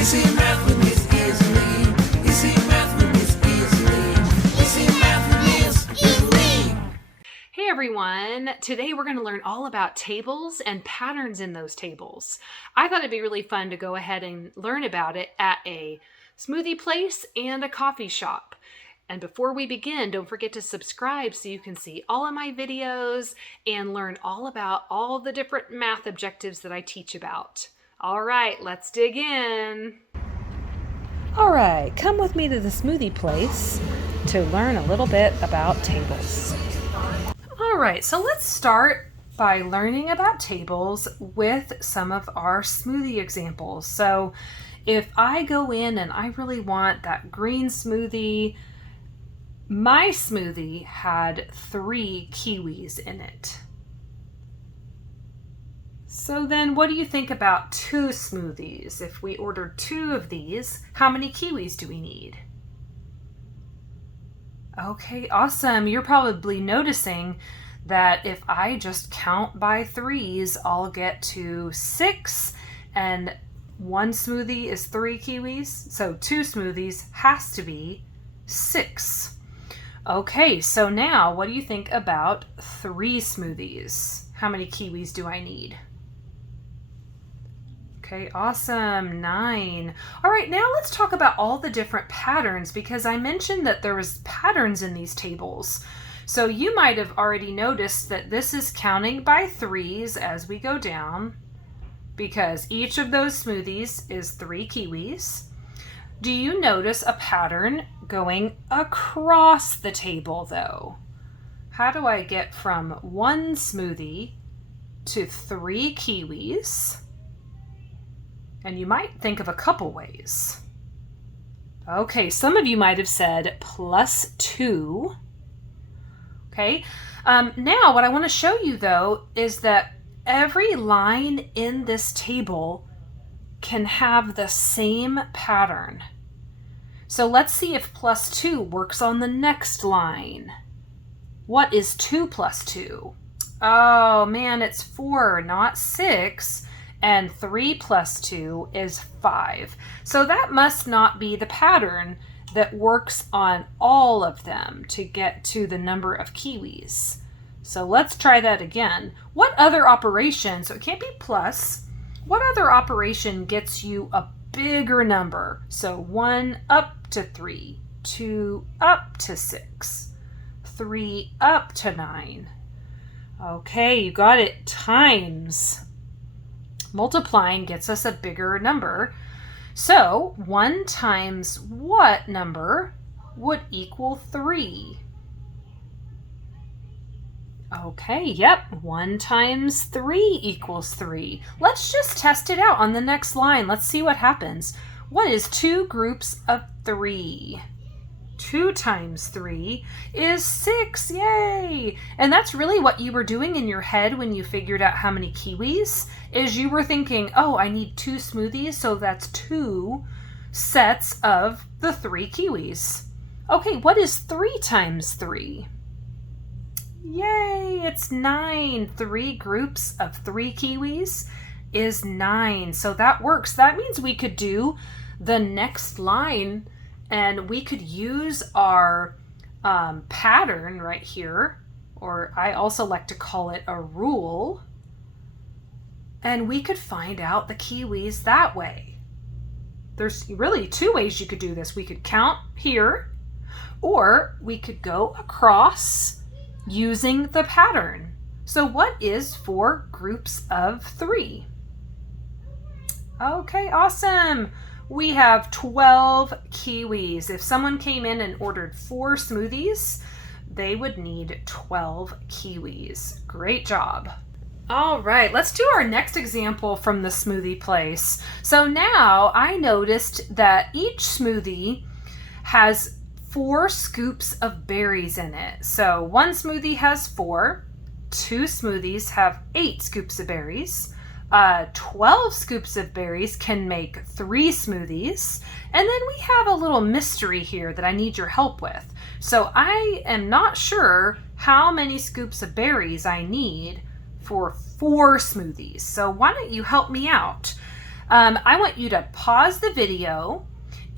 Easy math with Miss Easily. Easy math with Miss Easily. Easy math with Miss Easily. Hey everyone! Today we're going to learn all about tables and patterns in those tables. I thought it'd be really fun to go ahead and learn about it at a smoothie place and a coffee shop. And before we begin, don't forget to subscribe so you can see all of my videos and learn all about all the different math objectives that I teach about. All right, let's dig in. All right, come with me to the smoothie place to learn a little bit about tables. All right, so let's start by learning about tables with some of our smoothie examples. So if I go in and I really want that green smoothie, my smoothie had 3 kiwis in it. So then what do you think about 2 smoothies? If we ordered 2 of these, how many kiwis do we need? Okay, awesome. You're probably noticing that if I just count by 3s, I'll get to 6, and 1 smoothie is 3 kiwis, so 2 smoothies has to be 6. Okay, so now what do you think about 3 smoothies? How many kiwis do I need? Okay, awesome, 9. All right, now let's talk about all the different patterns, because I mentioned that there was patterns in these tables. So you might have already noticed that this is counting by 3s as we go down, because each of those smoothies is 3 kiwis. Do you notice a pattern going across the table though? How do I get from 1 smoothie to 3 kiwis? And you might think of a couple ways. Okay, some of you might have said +2. Okay, now what I want to show you though is that every line in this table can have the same pattern. So let's see if +2 works on the next line. What is 2 + 2? Oh man, it's 4, not 6. And 3 + 2 is 5. So that must not be the pattern that works on all of them to get to the number of kiwis. So let's try that again. What other operation, so it can't be plus, what other operation gets you a bigger number? So 1 up to 3, 2 up to 6, 3 up to 9. Okay, you got it, times. Multiplying gets us a bigger number. So 1 times what number would equal 3? Okay, yep, 1 times 3 equals 3. Let's just test it out on the next line. Let's see what happens. What is 2 groups of 3? 2 times 3 is 6, yay! And that's really what you were doing in your head when you figured out how many kiwis, is you were thinking, oh, I need 2 smoothies, so that's 2 sets of the 3 kiwis. Okay, what is 3 times 3? Yay, it's 9. 3 groups of 3 kiwis is 9, so that works. That means we could do the next line and we could use our pattern right here, or I also like to call it a rule, and we could find out the kiwis that way. There's really 2 ways you could do this. We could count here, or we could go across using the pattern. So what is 4 groups of 3? Okay, awesome. We have 12 kiwis. If someone came in and ordered 4 smoothies, they would need 12 kiwis. Great job. All right, let's do our next example from the smoothie place. So now I noticed that each smoothie has 4 scoops of berries in it. So 1 smoothie has 4, 2 smoothies have 8 scoops of berries, 12 scoops of berries can make 3 smoothies, and then we have a little mystery here that I need your help with. So I am not sure how many scoops of berries I need for 4 smoothies. So why don't you help me out? I want you to pause the video,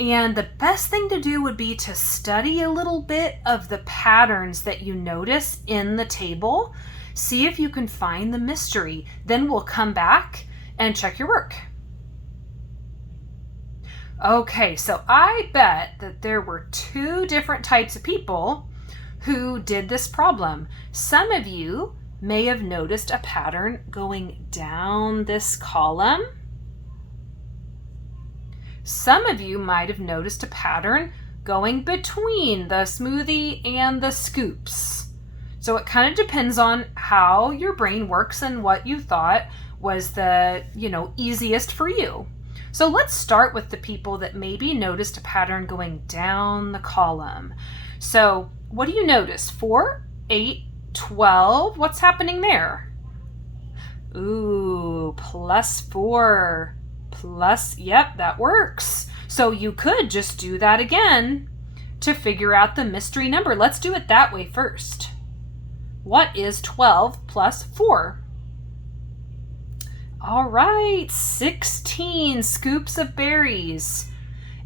and the best thing to do would be to study a little bit of the patterns that you notice in the table. See if you can find the mystery. Then we'll come back and check your work. Okay, so I bet that there were 2 different types of people who did this problem. Some of you may have noticed a pattern going down this column. Some of you might have noticed a pattern going between the smoothie and the scoops. So it kind of depends on how your brain works and what you thought was the, easiest for you. So let's start with the people that maybe noticed a pattern going down the column. So what do you notice? 4, 8, 12. What's happening there? Ooh, +4. Yep, that works. So you could just do that again to figure out the mystery number. Let's do it that way first. What is 12 plus 4? All right, 16 scoops of berries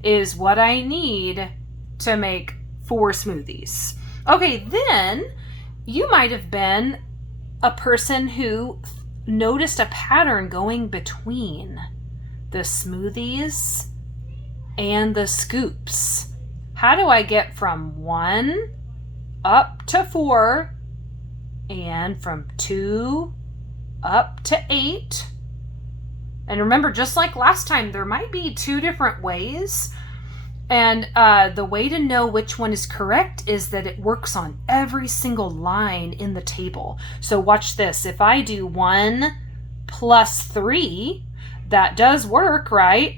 is what I need to make 4 smoothies. Okay, then you might have been a person who noticed a pattern going between the smoothies and the scoops. How do I get from 1 up to 4 and from 2 up to 8? And remember, just like last time, there might be 2 different ways. And the way to know which one is correct is that it works on every single line in the table. So watch this. If I do 1 plus 3, that does work, right?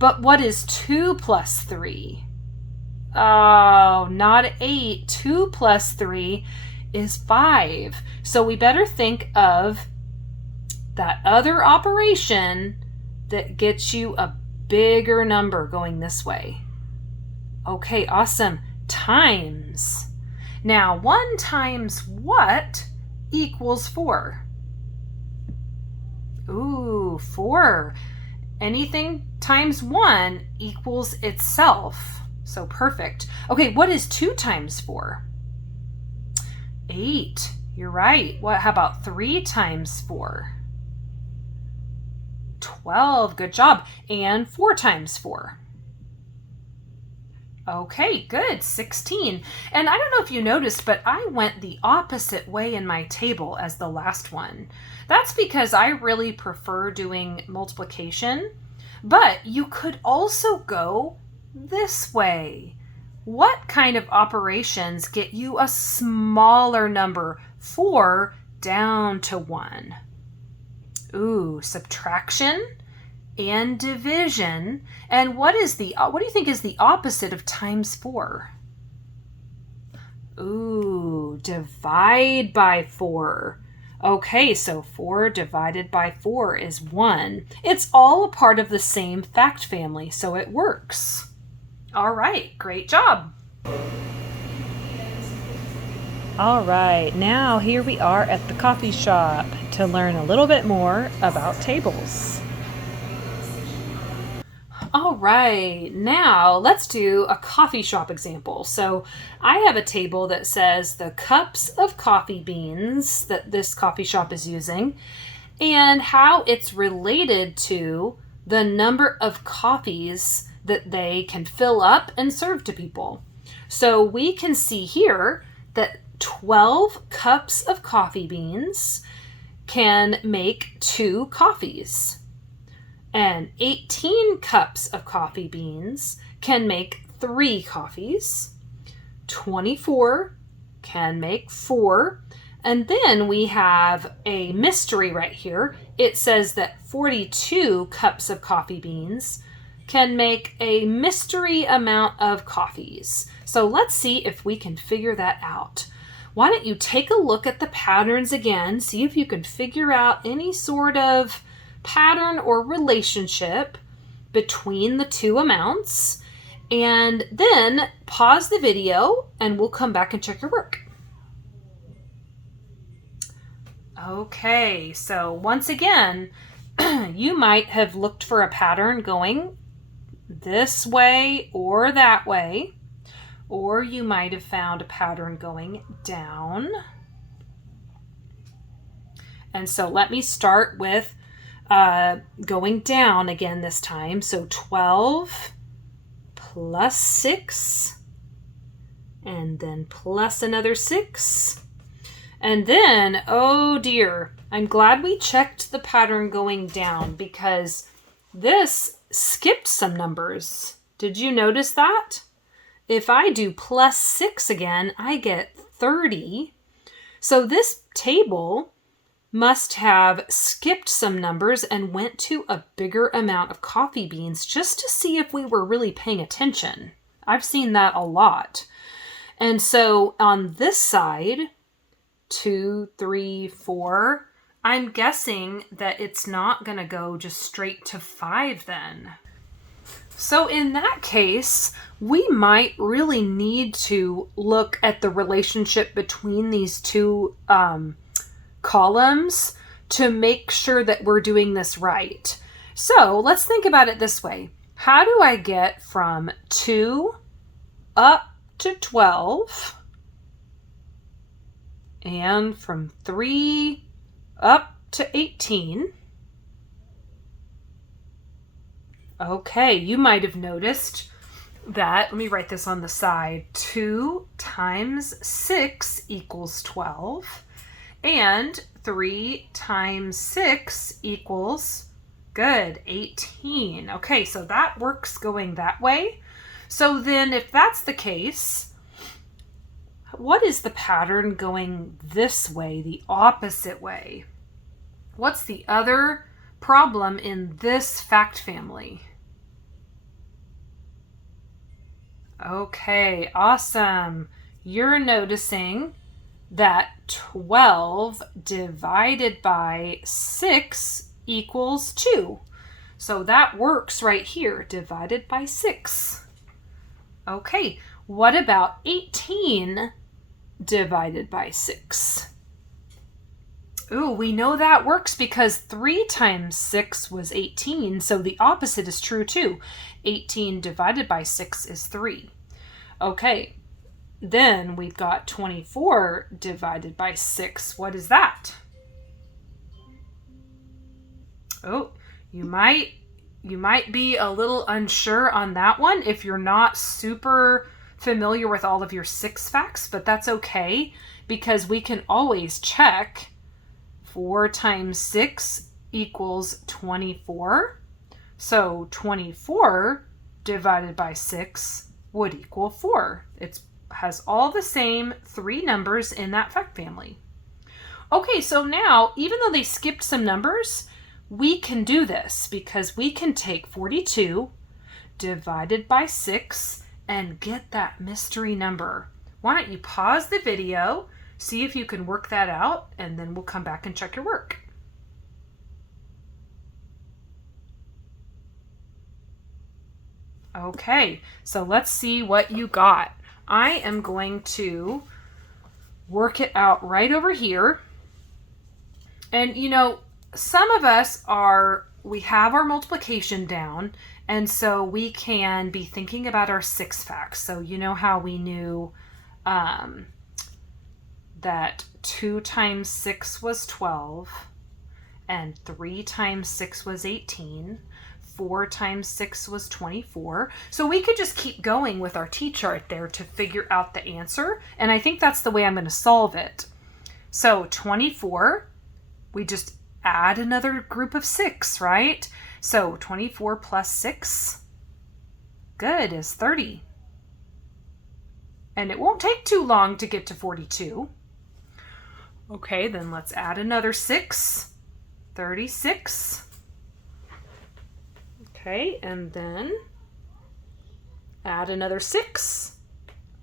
But what is 2 plus 3? Oh, not 8. 2 plus 3 is 5. So we better think of that other operation that gets you a bigger number going this way. Okay, awesome. Times. Now, 1 times what equals 4? Ooh, 4. Anything times 1 equals itself. So perfect. Okay, what is 2 times 4? 8. You're right. How about 3 times 4? 12. Good job. And 4 times 4? Okay, good. 16. And I don't know if you noticed, but I went the opposite way in my table as the last one. That's because I really prefer doing multiplication, but you could also go this way. What kind of operations get you a smaller number, 4 down to 1? Ooh, subtraction and division. And what do you think is the opposite of times 4? Ooh, divide by 4. Okay, so 4 divided by 4 is 1. It's all a part of the same fact family, so it works. All right, great job. All right, now here we are at the coffee shop to learn a little bit more about tables. All right, now let's do a coffee shop example. So I have a table that says the cups of coffee beans that this coffee shop is using and how it's related to the number of coffees that they can fill up and serve to people. So we can see here that 12 cups of coffee beans can make 2 coffees. And 18 cups of coffee beans can make 3 coffees. 24 can make 4. And then we have a mystery right here. It says that 42 cups of coffee beans can make a mystery amount of coffees. So let's see if we can figure that out. Why don't you take a look at the patterns again, see if you can figure out any sort of pattern or relationship between the 2 amounts, and then pause the video and we'll come back and check your work. Okay, so once again, you might have looked for a pattern going this way or that way, or you might have found a pattern going down. And so let me start with going down again this time. So 12 plus 6, and then plus another 6. And then, oh dear, I'm glad we checked the pattern going down because this skipped some numbers. Did you notice that? If I do plus 6 again, I get 30. So this table must have skipped some numbers and went to a bigger amount of coffee beans just to see if we were really paying attention. I've seen that a lot. And so on this side, 2, 3, 4, I'm guessing that it's not going to go just straight to 5 then. So in that case, we might really need to look at the relationship between these two columns to make sure that we're doing this right. So let's think about it this way. How do I get from 2 up to 12 and from 3 up to 18? Okay, you might have noticed that, let me write this on the side, 2 times 6 equals 12. And 3 times 6 equals, good, 18. Okay, so that works going that way. So then if that's the case, what is the pattern going this way, the opposite way? What's the other problem in this fact family? Okay, awesome. You're noticing that 12 divided by 6 equals 2. So that works right here, divided by 6. Okay, what about 18 divided by 6? Ooh, we know that works because 3 times 6 was 18, so the opposite is true too. 18 divided by 6 is 3. Okay, then we've got 24 divided by 6. What is that? Oh, you might be a little unsure on that one if you're not super familiar with all of your 6 facts, but that's okay because we can always check. 4 times 6 equals 24. So 24 divided by 6 would equal 4. It has all the same 3 numbers in that fact family. Okay, so now, even though they skipped some numbers, we can do this because we can take 42 divided by 6 and get that mystery number. Why don't you pause the video, see if you can work that out, and then we'll come back and check your work. Okay, so let's see what you got. I am going to work it out right over here. And you know, some of us we have our multiplication down, and so we can be thinking about our 6 facts. So you know how we knew that 2 times 6 was 12, and 3 times 6 was 18, 4 times 6 was 24. So we could just keep going with our T-chart there to figure out the answer, and I think that's the way I'm going to solve it. So 24, we just add another group of 6, right? So 24 plus 6, good, is 30. And it won't take too long to get to 42. Okay, then let's add another 6, 36. Okay, and then add another 6.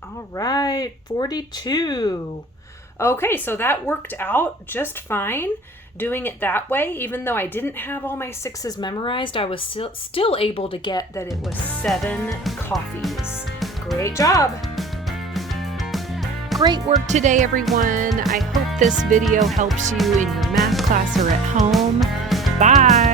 All right, 42. Okay, so that worked out just fine doing it that way. Even though I didn't have all my 6s memorized, I was still able to get that it was 7 coffees. Great job. Great work today, everyone. I hope this video helps you in your math class or at home. Bye.